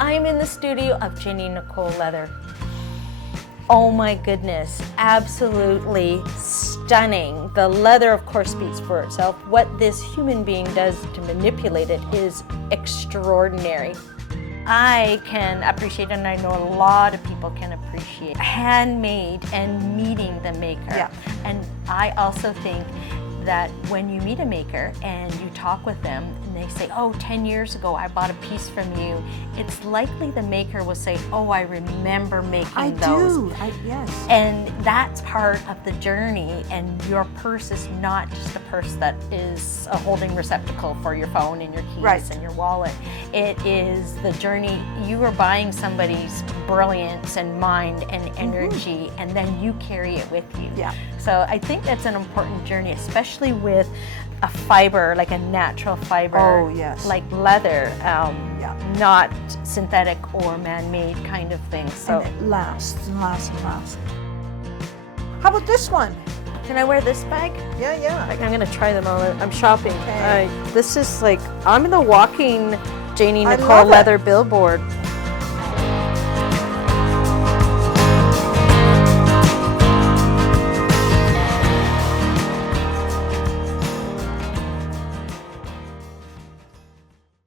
I'm in the studio of Janie-Nicole Leather. Oh my goodness, absolutely stunning. The leather, of course, speaks for itself. What this human being does to manipulate it is extraordinary. I can appreciate, and I know a lot of people can appreciate, handmade and meeting the maker. Yeah. And I also think that when you meet a maker and you talk with them and they say, oh, 10 years ago I bought a piece from you, it's likely the maker will say, oh, I remember making those. Yes. And that's part of the journey, and your purse is not just a purse that is a holding receptacle for your phone and your keys and your wallet. It is the journey. You are buying somebody's brilliance and mind and energy, and then you carry it with you. Yeah. So I think that's an important journey, especially with a fiber, like a natural fiber, Oh, yes. like leather, not synthetic or man-made kind of thing. So And it lasts and lasts and lasts. How about this one? can I wear this bag? Yeah, yeah. I'm gonna try them all. I'm shopping. Okay. This is like, I'm the walking I Janie-Nicole love it. Leather billboard.